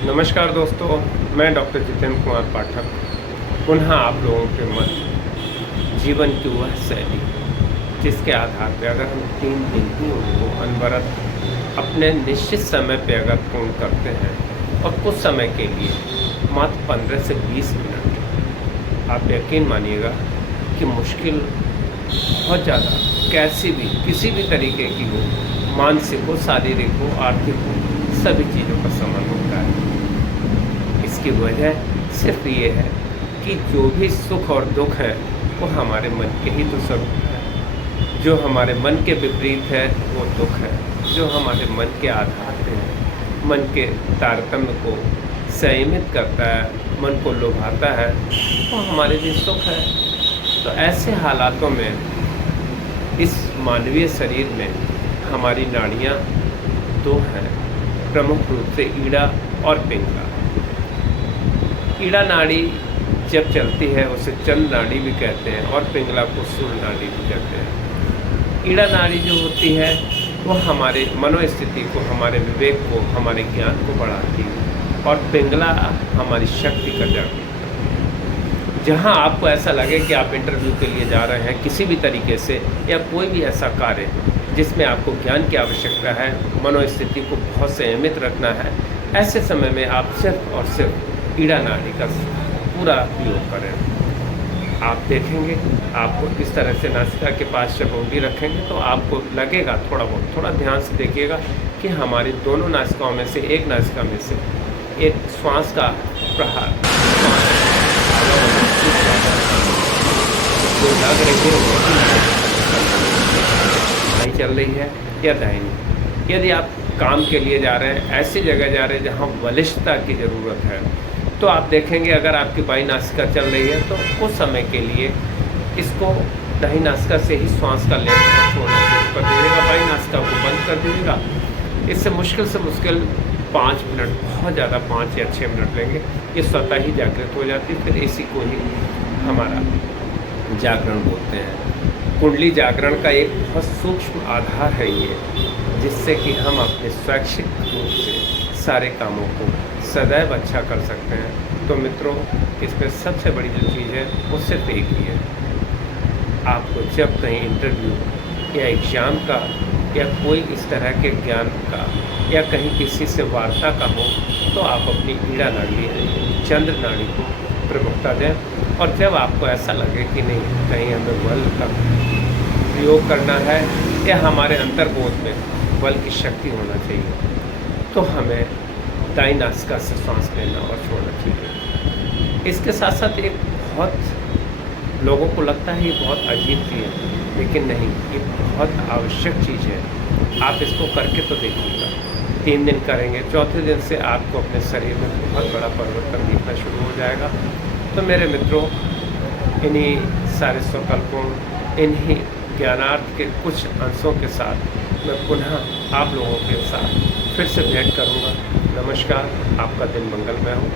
नमस्कार दोस्तों, मैं डॉक्टर जितेंद्र कुमार पाठक पुनः आप लोगों के मन जीवन की वह शैली जिसके आधार पर अगर हम 3 दिन ही उनको अनवरत अपने निश्चित समय पे अगर पूर्ण करते हैं और कुछ समय के लिए मात्र 15 से 20 मिनट, आप यकीन मानिएगा कि मुश्किल बहुत ज़्यादा कैसी भी किसी भी तरीके की हो, मानसिक हो, शारीरिक हो, आर्थिक हो, सभी चीज़ों का समाधान होता है। इसकी वजह सिर्फ ये है कि जो भी सुख और दुख है वो हमारे मन के ही तो स्वरूप है। जो हमारे मन के विपरीत है वो दुख है, जो हमारे मन के आधार पे है, मन के तारतम्य को संयमित करता है, मन को लुभाता है, वो हमारे लिए सुख है। तो ऐसे हालातों में इस मानवीय शरीर में हमारी नाड़ियाँ 2 हैं, प्रमुख रूप से ईड़ा और पिंगला। ईड़ा नाड़ी जब चलती है उसे चंद्र नाड़ी भी कहते हैं और पिंगला को सूर्य नाड़ी भी कहते हैं। ईड़ा नाड़ी जो होती है वो हमारे मनोस्थिति को, हमारे विवेक को, हमारे ज्ञान को बढ़ाती है और पिंगला हमारी शक्ति का जागृत। जहाँ आपको ऐसा लगे कि आप इंटरव्यू के लिए जा रहे हैं किसी भी तरीके से, या कोई भी ऐसा कार्य जिसमें आपको ज्ञान की आवश्यकता है, मनोस्थिति को बहुत संयमित रखना है, ऐसे समय में आप सिर्फ और सिर्फ ईड़ा नाड़ी का पूरा उपयोग करें। आप देखेंगे, आपको इस तरह से नासिका के पास जब उंगली रखेंगे तो आपको लगेगा, थोड़ा ध्यान से देखिएगा कि हमारी दोनों नासिकाओं में से एक नासिका में से एक श्वास का प्रहार जो लग रही है चल रही है या दाहिनी। यदि आप काम के लिए जा रहे हैं, ऐसी जगह जा रहे हैं जहाँ बलिष्ठता की ज़रूरत है, तो आप देखेंगे अगर आपकी बाई नासिका चल रही है तो कुछ समय के लिए इसको दाहिनी नासिका से ही श्वास का लेना छोड़ना शुरू कर दीजिएगा, बाई नासिका को बंद कर दीजिएगा। इससे मुश्किल 5 मिनट, बहुत ज़्यादा 5 या 6 मिनट लेंगे, ये स्वतः ही जागृत हो जाती है। फिर इसी को ही हमारा जागरण बोलते हैं। कुंडली जागरण का एक बहुत सूक्ष्म आधार है ये, जिससे कि हम अपने स्वैच्छिक रूप से सारे कामों को सदैव अच्छा कर सकते हैं। तो मित्रों, इसमें सबसे बड़ी जो चीज़ है वो सिर्फ एक ही है, आपको जब कहीं इंटरव्यू या एग्ज़ाम का या कोई इस तरह के ज्ञान का या कहीं किसी से वार्ता का हो, तो आप अपनी ईड़ा नाड़ी, चंद्र नाड़ी को प्रमुखता दें। और जब आपको ऐसा लगे कि नहीं, कहीं हमें बल का प्रयोग करना है या हमारे अंतर्बोध में बल की शक्ति होना चाहिए, तो हमें दाई नासिका से सांस लेना और छोड़ना चाहिए। इसके साथ साथ एक बहुत लोगों को लगता है ये बहुत अजीब चीज़ है, लेकिन नहीं, ये बहुत आवश्यक चीज़ है। आप इसको करके तो देखिएगा। 3 दिन करेंगे, चौथे दिन से आपको अपने शरीर में बहुत बड़ा परिवर्तन दिखना शुरू हो जाएगा। तो मेरे मित्रों, इन्हीं सारे संकल्पों, इन्हीं ज्ञानार्थ के कुछ अंशों के साथ मैं पुनः आप लोगों के साथ फिर से भेंट करूंगा। नमस्कार, आपका दिन मंगलमय हो।